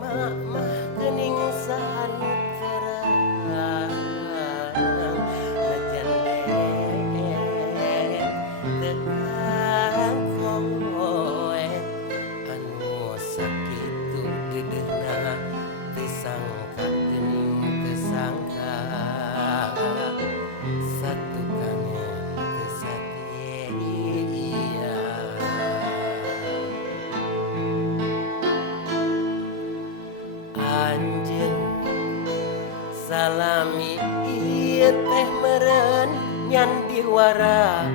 mah geuning sareng najan tekan koe anu sakitu dedeuna teu sangka geuning teu sangka satu kangen teu satia anjeun salami ieu teh meureun nyan diwara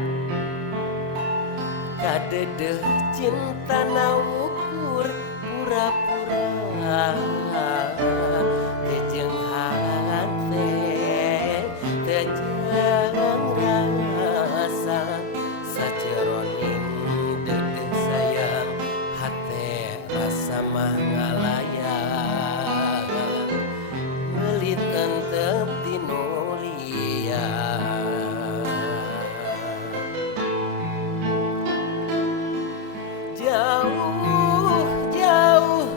kadedeh cintana ukur pura-pura jeung hate teu rasa sajeroning dedeh sayang hate rasa mah ngalayang meuli tentep dinu jauh jauh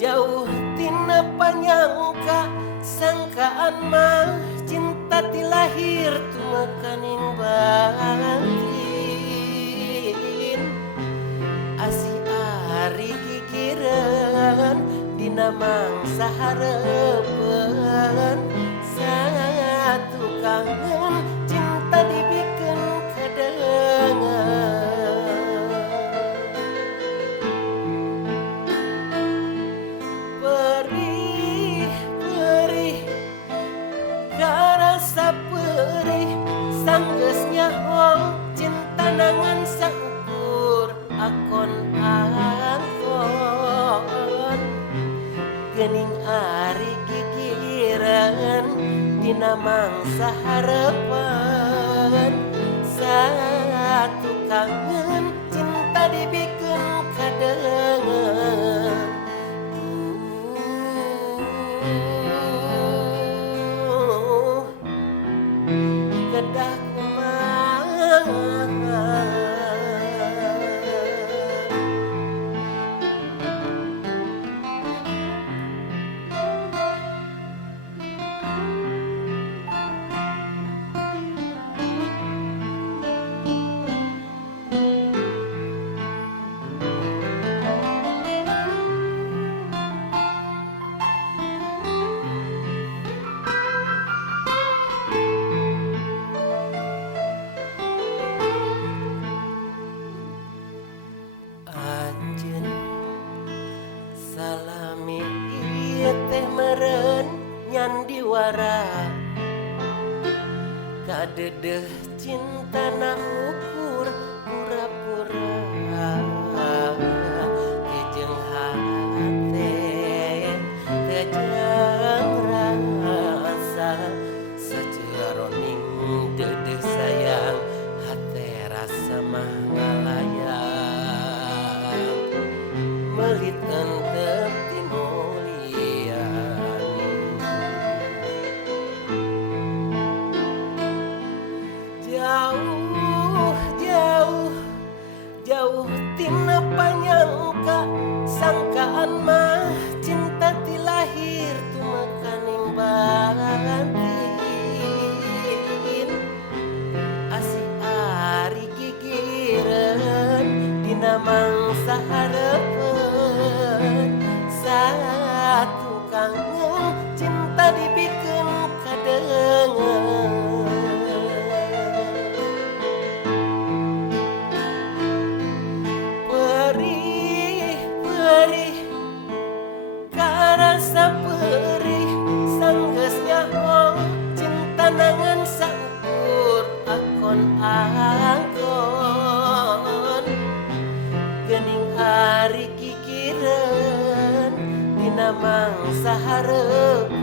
jauh tina panyangka sangkaan mah cinta ti lahir tumekaning batin asih ari gigireun dina mangsa hareupeun satu kangen cinta dibikeun kadengen sanggeus nyaho cinta nangan saukur akon angkon geuning ari gigireun dina mangsa hareupeun satu kangen cinta dibikeun kadengen kedah kumaha salami ieu teh meureun nyan diwara kadedeh cintana ukur pura-pura jeung hate jeung rasa sajeroning dedeh sayang hate rasa mah ngalayang meuli tentep dinu lian jauh jauh jauh tina panyangka sangkaan mah cinta ti lahir tumekaning batin asih ari gigireun dina mangsa hareupeun satu kangen cinta dibikeun kadengen perih perih karasa perih sanggeus nyaho cinta nangan saukur akon angkon geuning ari gigireun dina mangsa hareupeun